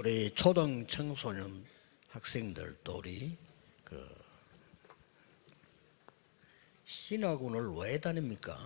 우리 초등 청소년 학생들 또 우리 그 신학원을 왜 다닙니까?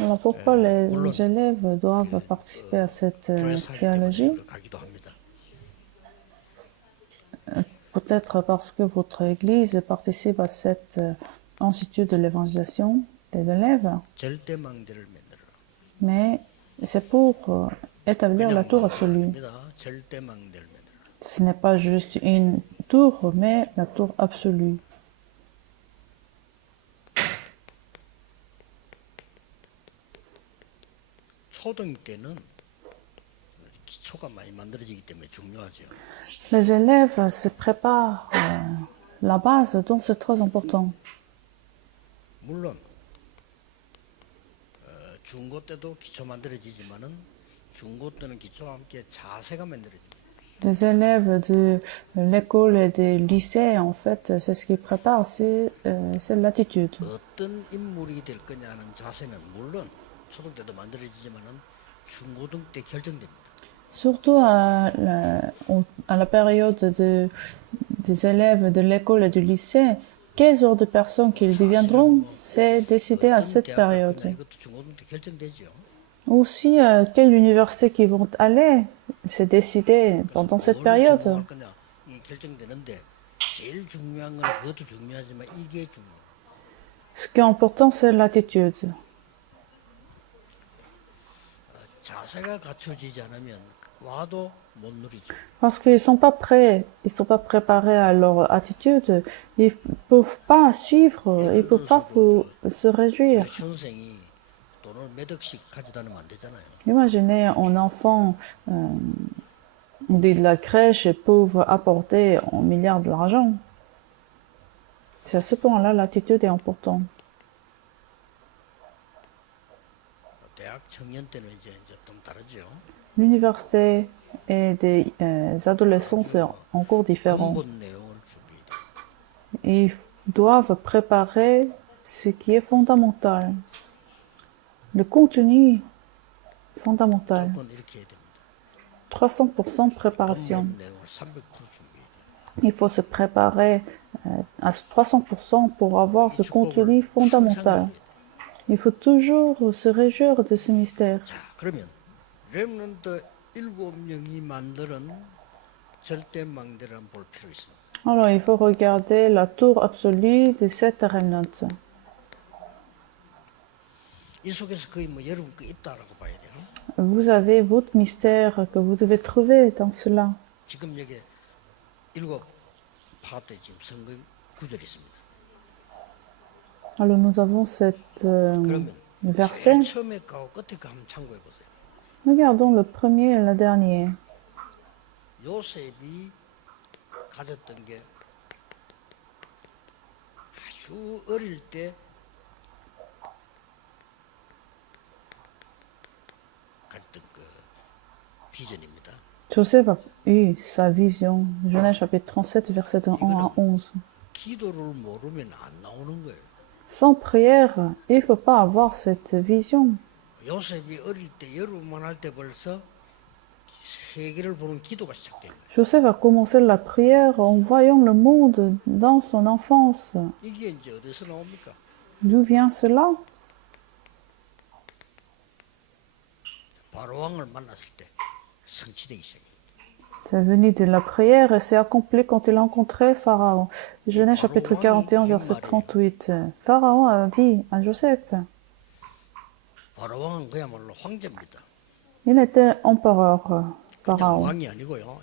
Alors pourquoi les 물론 élèves doivent participer à cette 교회 사역 때문에 théologie? 가기도 합니다. Peut-être parce que votre Église participe à cet institut de l'évangélisation des élèves, 절대망대를 만들어라. mais c'est pour établir la 그냥 tour 망대가 absolue. 아닙니다. 절대망대를 만들어라. Ce n'est pas juste une tour, mais la tour absolue. 초등 때는 기초가 많이 만들어지기 때문에 중요하죠. Les élèves se préparent la base, donc c'est très important. 물론 중고 때도 기초 만들어지지만은 중고 때는 기초와 함께 자세가 만들어집니다. Les élèves de l'école et des lycées, en fait, c'est ce qu'ils préparent, c'est l'attitude. 어떤 인물이 될 거냐는 자세는 물론 초등 때도 만들어지지만은 중고등 때 결정됩니다. Surtout à la période des élèves de l'école et du lycée, quel genre de personnes qu'ils deviendront, c'est décidé à cette période. 이것도 중고등 때 결정되죠. Aussi, quelle université qu'ils vont aller, c'est décidé pendant cette période. 뭘 거냐 이게 결정되는데 제일 중요한 건 그것도 중요하지만 이게 중요해요. Ce qui est important, c'est l'attitude. 자세가 갖춰지지 않으면 와도 못 누리죠. Parce qu'ils ne sont pas prêts, ils ne sont pas préparés à leur attitude, ils ne peuvent pas suivre, ils ne peuvent pas se réjouir. 유치원생이 돈을 몇 억씩 가져다 놓으면 안 되잖아요. Imaginez un enfant de la crèche peuvent apporter un milliard d'argent. C'est à ce point-là, l'attitude est importante. 대학 청년 때는 이제 좀 다르죠. L'université et des adolescents, c'est encore différent. 근본 내용을 준비해야 돼요. Ils doivent préparer ce qui est fondamental. Le contenu fondamental. 무조건 이렇게 해야 됩니다. 300% préparation. 근본 내용을 300% 준비해야 돼요. Il faut se préparer à 300% pour avoir ce contenu fondamental. Il faut toujours se réjouir de ce mystère. 자, 그러면 렘넌트 7명이 만드는 절대망대를 한번 볼 필요 있습니다. Alors, il faut regarder la tour absolue de cette remnant. 이 속에서 거의 뭐 여러분 거 있다라고 봐야 돼요. Vous avez votre mystère que vous devez trouver dans cela. 지금 여기 7 파트 지금 성경 구절이 있습니다. Alors, nous avons cet 그러면 verset. 제일 처음에 가고 끝에 가 한번 참고해 보세요. Regardons le premier et le dernier. 요셉이 가졌던 게 아주 어릴 때 가졌던 그 비전입니다. Joseph a eu sa vision. Genèse chapitre 37, verset 1 à 11. 기도를 모르면 안 나오는 거예요. Sans prière, il ne faut pas avoir cette vision. 요셉이 어릴 때 여러분만 할 때 벌써 세계를 보는 기도가 시작된 거예요. Joseph a commencé la prière en voyant le monde dans son enfance. 이게 이제 어디서 나옵니까? D'où vient cela? 바로 왕을 만났을 때 성취되기 시작해요. C'est venu de la prière et c'est accompli quand il a rencontré Pharaon. Genèse chapitre 41, verset 38. Pharaon a dit à Joseph, 바로 왕은 그야말로 황제입니다. il était empereur, 그냥 Pharaon. 왕이 아니고요.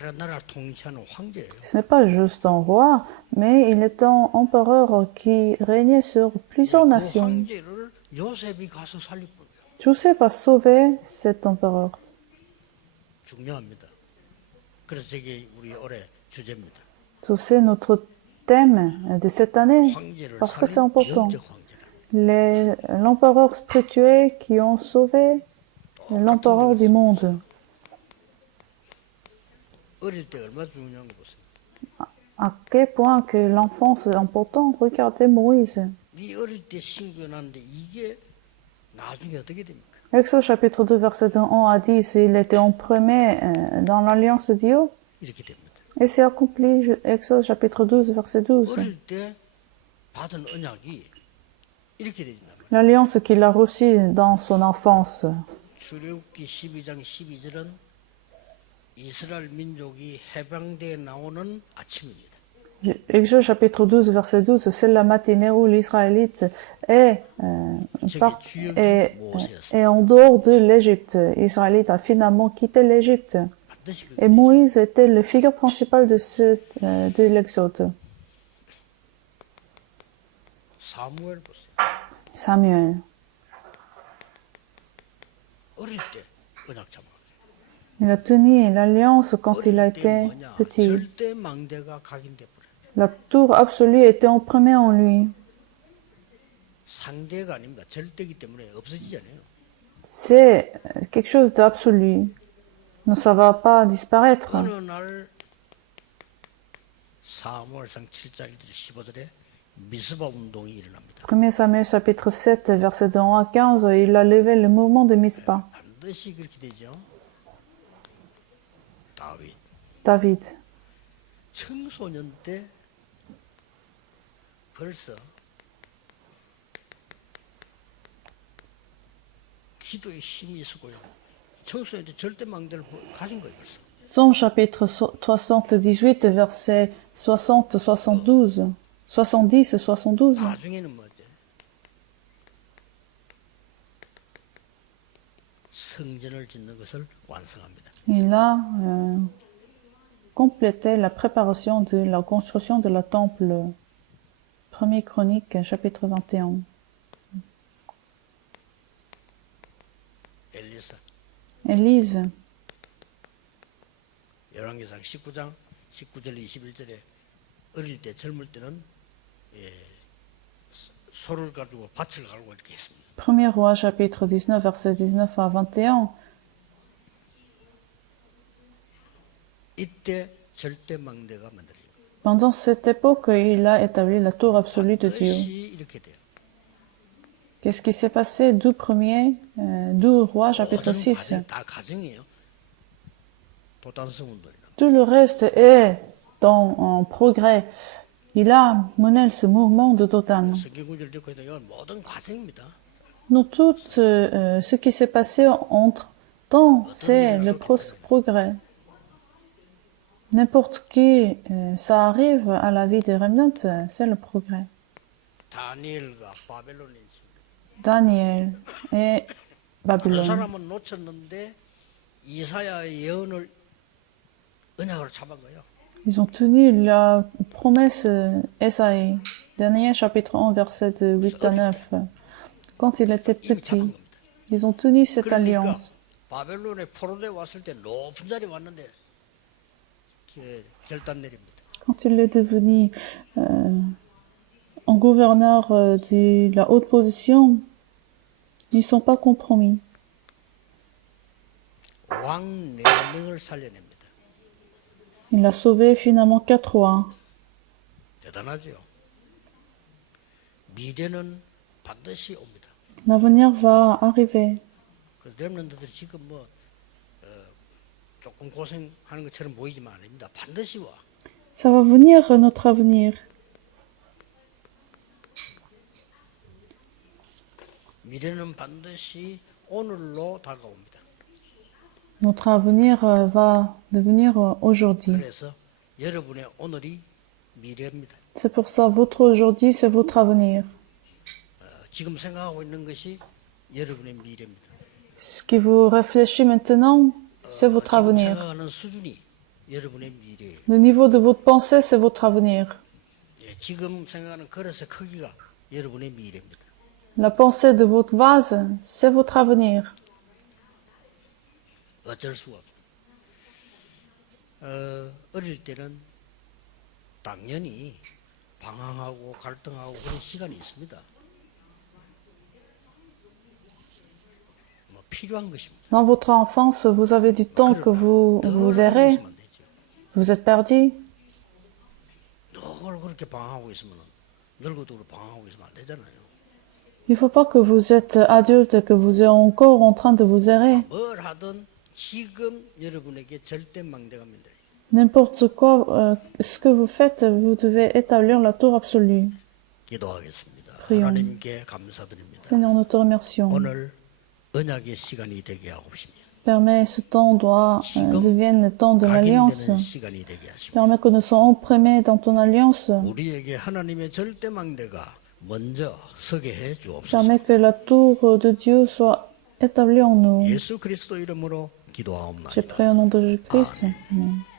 여러 나라를 통치하는 황제예요. Ce n'est pas juste un roi, mais il est un empereur qui régnait sur plusieurs 그 nations. 황제를 요셉이 가서 살릴 뿐이에요. Joseph a sauvé cet empereur. 중요합니다. 그래서 이게 우리 올해 주제입니다. So, c'est notre thème de cette année, 황제를 parce que c'est 살린 important. 영적 황제라. L'empereur spirituel qui ont sauvé l'empereur du monde. 어릴 때 얼마나 중요한 거 보세요. À quel point que l'enfance est important. Regardez Moïse. 이 어릴 때 신고났는데 이게 나중에 어떻게 됩니까? Exode chapitre 2, verset 1 à 10, il était en premier dans l'alliance de Dieu. 이렇게 됩니다. Et c'est accompli, Exode chapitre 12, verset 12. 어릴 때 받은 언약이 이렇게 되진단 말이에요. L'alliance qu'il a reçue dans son enfance. 출애굽기 12장 12절은 이스라엘 민족이 해방돼 나오는 아침입니다. Exode chapitre 12, verset 12, c'est la matinée où l'Israélite est, est en dehors de l'Égypte. L'Israélite a finalement quitté l'Égypte. 반드시 Et Moïse était le figure principale de l'Exode. 사무엘 보세요. Samuel. 어릴 때 언약 잡아. Il a tenu l'alliance quand il a 어릴 때 été 뭐냐? petit. 절대 망대가 각인돼 버려. La tour absolue était en premier en lui. 상대가 아닙니다. 절대기 때문에 없어지잖아요. C'est quelque chose d'absolu. Non, ça va pas disparaître. 어느 날 사무엘상 7장 1절 15절에 미스바 운동이 일어납니다. 1 Samuel chapitre 7, verset 1 à 15, il a levé le mouvement de Mizpah. 반드시 그렇게 되죠. 다윗 David. 청소년 때 벌써 기도에 힘이 있었고요. 청소년 때 절대 망대를 가진 거예요. 벌써. Psaume chapitre 78, verset 60, 72, 70 et 72. 나중에는 뭐죠? 성전을 짓는 것을 완성합니다. Il a complété la préparation de la construction de la temple. 1er Chronique, chapitre 21. 엘리사 Élise, 열왕기상 19장 19절 21절에 어릴 때 젊을 때는 소를 가지고 밭을 갈고 이렇게 했습니다. 1er Roi, chapitre 19, verset 19 à 21. 이때 절대 망대가 만들어진 거예요. Pendant cette époque, il a établi la tour absolue de Dieu. 뜻이 이렇게 돼요. Qu'est-ce qui s'est passé? 2 Rois, chapitre 6. 다 가정이에요. 도단성 운동이나. Tout le reste est en progrès. Il a mené ce mouvement de Dothan. 성경 구절 듣고 있는 이건 모든 과정입니다. Nous, tout ce qui s'est passé entre temps, c'est le progrès. N'importe qui, ça arrive à la vie des remnants, c'est le progrès. 다니엘과 바벨론이 있습니다. Daniel et 다른 Babylone. 사람은 놓쳤는데 이사야의 예언을 언약으로 잡은 거예요. Ils ont tenu la promesse Esaïe, Daniel chapitre 1, verset 8 à 9. Quand il était 이미 잡은 petit, 겁니다. ils ont tenu cette 그러니까 alliance. 바벨론에 포로돼 왔을 때 높은 자리 왔는데 결단 내립니다. Quand il est devenu en gouverneur de la haute position, ils ne sont pas compromis. 왕 4명을 살려냅니다. Il a sauvé finalement 4 rois. 대단하죠. 미래는 반드시 옵니다. L'avenir va arriver. 그래서 렘넌트들이 지금 뭐 조금 고생하는 것처럼 보이지만 아닙니다. 반드시 와. Ça va venir notre avenir. 미래는 반드시 오늘로 다가옵니다. Notre avenir va devenir aujourd'hui. 그래서 여러분의 오늘이 미래입니다. C'est pour ça, votre aujourd'hui, c'est votre avenir. 지금 생각하고 있는 것이 여러분의 미래입니다. Ce qui vous réfléchit maintenant, c'est votre 지금 avenir. 생각하는 수준이 여러분의 미래예요. Le niveau de votre pensée, c'est votre avenir. 예, 지금 생각하는 그릇의 크기가 여러분의 미래입니다. La pensée de votre vase, c'est votre avenir. 어쩔 수가 없어요. 어릴 때는 당연히 방황하고 갈등하고 그런 시간이 있습니다. 뭐 필요한 것입니다. Dans votre enfance, vous avez du temps que vous errez, 있으면 안 되죠. vous êtes perdu. 늘 그렇게 방황하고 있으면 늙어도 방황하고 있으면 안 되잖아요. Il ne faut pas que vous êtes adulte et que vous êtes encore en train de vous errer. 뭘 하든 지금 여러분에게 절대 망대가 만들어요. N'importe quoi, ce que vous faites, vous devez établir la tour absolue. 기도하겠습니다. 그래요. 하나님께 감사드립니다. Seigneur, nous te remercions. 오늘 언약의 시간이 되게 하옵시며 Permets ce temps devienne le temps de l'alliance. 각인되는 시간이 되게 하시며 Permets que nous soyons imprimés dans ton alliance. 우리에게 하나님의 절대 망대가 먼저 서게 해 주옵소서. Permets que la tour de Dieu soit établie en nous. 예수 그리스도 이름으로 J'ai 기도하옵나이다. prié au nom de Jésus-Christ. Amen.